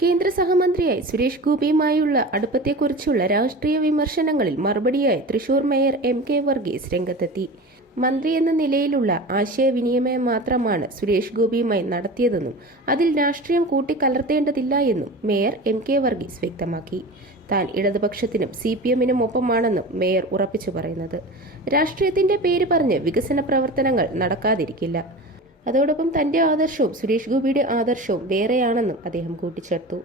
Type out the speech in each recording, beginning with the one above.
കേന്ദ്ര സഹമന്ത്രിയായി സുരേഷ് ഗോപിയുമായുള്ള അടുപ്പത്തെക്കുറിച്ചുള്ള രാഷ്ട്രീയ വിമർശനങ്ങളിൽ മറുപടിയായി Thrissur mayor M K Varghese രംഗത്തെത്തി. മന്ത്രി എന്ന നിലയിലുള്ള ആശയവിനിമയം മാത്രമാണ് സുരേഷ് ഗോപിയുമായി നടത്തിയതെന്നും അതിൽ രാഷ്ട്രീയം കൂട്ടിക്കലർത്തേണ്ടതില്ല എന്നും മേയർ എം കെ വർഗീസ് വ്യക്തമാക്കി. താൻ ഇടതുപക്ഷത്തിനും സി പി എമ്മിനും ഒപ്പമാണെന്നും മേയർ ഉറപ്പിച്ചു പറയുന്നത്. രാഷ്ട്രീയത്തിന്റെ പേര് പറഞ്ഞ് വികസന പ്രവർത്തനങ്ങൾ നടക്കാതിരിക്കില്ല. അതോടൊപ്പം തന്റെ ആദർശവും സുരേഷ് ഗോപിയുടെ ആദർശവും വേറെയാണെന്നും അദ്ദേഹം കൂട്ടിച്ചേർത്തു.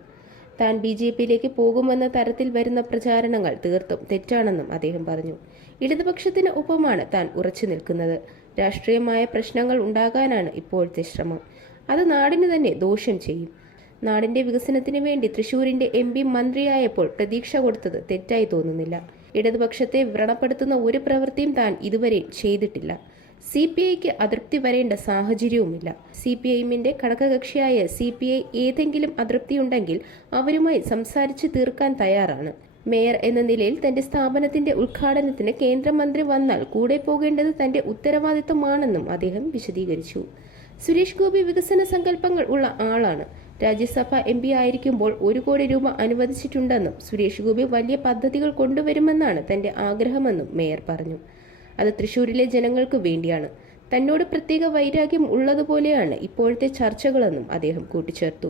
താൻ ബി ജെ പിയിലേക്ക് പോകുമെന്ന തരത്തിൽ വരുന്ന പ്രചാരണങ്ങൾ തീർത്തും തെറ്റാണെന്നും അദ്ദേഹം പറഞ്ഞു. ഇടതുപക്ഷത്തിന് ഒപ്പമാണ് താൻ ഉറച്ചു നിൽക്കുന്നത്. രാഷ്ട്രീയമായ പ്രശ്നങ്ങൾ ഉണ്ടാകാനാണ് ഇപ്പോഴത്തെ ശ്രമം. അത് നാടിന് തന്നെ ദോഷം ചെയ്യും. നാടിന്റെ വികസനത്തിന് വേണ്ടി തൃശൂരിന്റെ എം പി മന്ത്രിയായപ്പോൾ പ്രതീക്ഷ കൊടുത്തത് തെറ്റായി തോന്നുന്നില്ല. ഇടതുപക്ഷത്തെ വ്രണപ്പെടുത്തുന്ന ഒരു പ്രവൃത്തിയും താൻ ഇതുവരെ ചെയ്തിട്ടില്ല. സി പി ഐക്ക് അതൃപ്തി വരേണ്ട സാഹചര്യവുമില്ല. സി പി ഐഎമ്മിന്റെ ഘടകകക്ഷിയായ സി പി ഐ ഏതെങ്കിലും അതൃപ്തിയുണ്ടെങ്കിൽ അവരുമായി സംസാരിച്ച് തീർക്കാൻ തയ്യാറാണ്. മേയർ എന്ന നിലയിൽ തന്റെ സ്ഥാപനത്തിന്റെ ഉദ്ഘാടനത്തിന് കേന്ദ്രമന്ത്രി വന്നാൽ കൂടെ പോകേണ്ടത് തന്റെ ഉത്തരവാദിത്തമാണെന്നും അദ്ദേഹം വിശദീകരിച്ചു. സുരേഷ് ഗോപി വികസന സങ്കല്പങ്ങൾ ഉള്ള ആളാണ്. രാജ്യസഭ എം പി ആയിരിക്കുമ്പോൾ ഒരു കോടി രൂപ അനുവദിച്ചിട്ടുണ്ടെന്നും സുരേഷ് ഗോപി വലിയ പദ്ധതികൾ കൊണ്ടുവരുമെന്നാണ് തന്റെ ആഗ്രഹമെന്നും മേയർ പറഞ്ഞു. അത് തൃശൂരിലെ ജനങ്ങൾക്ക് വേണ്ടിയാണ്. തന്നോട് പ്രത്യേക വൈരാഗ്യം ഉള്ളതുപോലെയാണ് ഇപ്പോഴത്തെ ചർച്ചകളെന്നും അദ്ദേഹം കൂട്ടിച്ചേർത്തു.